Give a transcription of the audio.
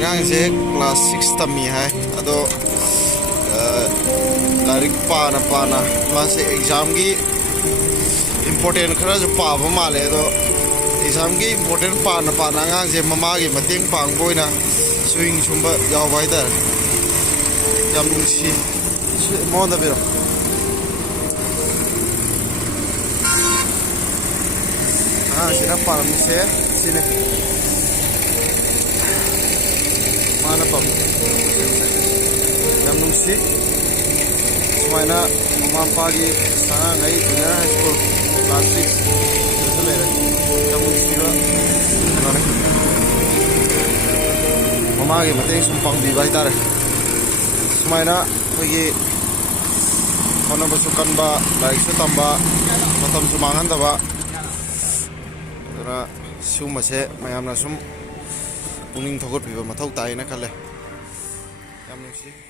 ꯑꯉꯥꯡꯁꯦ ꯀ꯭ꯂꯥꯁ 6 ꯇꯝꯃꯤ ꯍꯥꯏ ꯑꯗꯣ ꯂꯥꯏꯔꯤꯛ ꯄꯥꯅ ꯃꯥꯁꯦ ꯑꯦꯛꯖꯥꯝꯒꯤ ꯏꯝꯄꯣꯔꯇꯦꯟ ꯈꯔꯁꯨ ꯄꯥꯕ ꯃꯥꯜꯂꯦ ꯑꯗꯣ ꯑꯦꯛꯖꯥꯝꯒꯤ ꯏꯝꯄꯣꯔꯇꯦꯟ ꯄꯥꯅ ꯑꯉꯥꯡꯁꯦ ꯃꯃꯥꯒꯤ ꯃꯇꯦꯡ ꯄꯥꯡꯕ ꯑꯣꯏꯅ ꯁ꯭ꯋꯤꯡ ꯁꯨꯝꯕ ꯌꯥꯎꯕ ꯍꯥꯏꯇꯥꯔꯦ ꯌꯥꯝ ꯅꯨꯡꯁꯤ ꯃꯉꯣꯟꯗ ꯄꯤꯔꯣ ꯑꯉꯥꯡꯁꯤꯅ ꯄꯥꯝꯃꯤꯁꯦ ꯁꯤꯅꯦ mana pam yang nungsi semaina mama pagi sana ngai junior high school class 6 itu lere yang nungsi ba nane mama ge mateng sumpang di bai tare semaina khogi kono basukan ba like su tamba matam su mangan da ba adura suma se mayamna sum puning thogot biba mathau tai na khale yam nungsi